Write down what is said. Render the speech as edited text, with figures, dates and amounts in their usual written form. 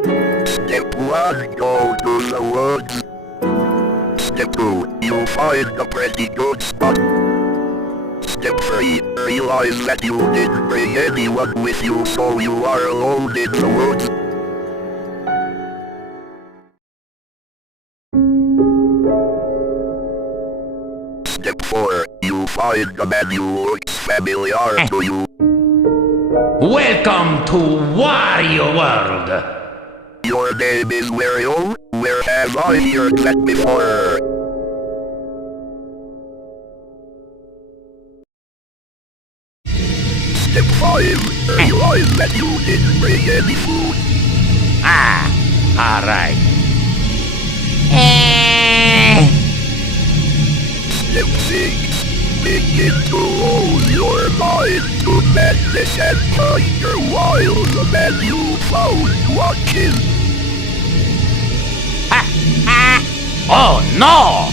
Step 1, go to the woods. Step 2, you find a pretty good spot. Step 3, realize that you didn't bring anyone with you, so you are alone in the woods. Step 4, you find a man who looks familiar to you. Welcome to Wario World! Your name is Wario? Where have I heard that before? Step 5, realize that you didn't bring any food. Alright. Step 6, begin to roll your mind to madness and thunder while the man you found watches. Oh no!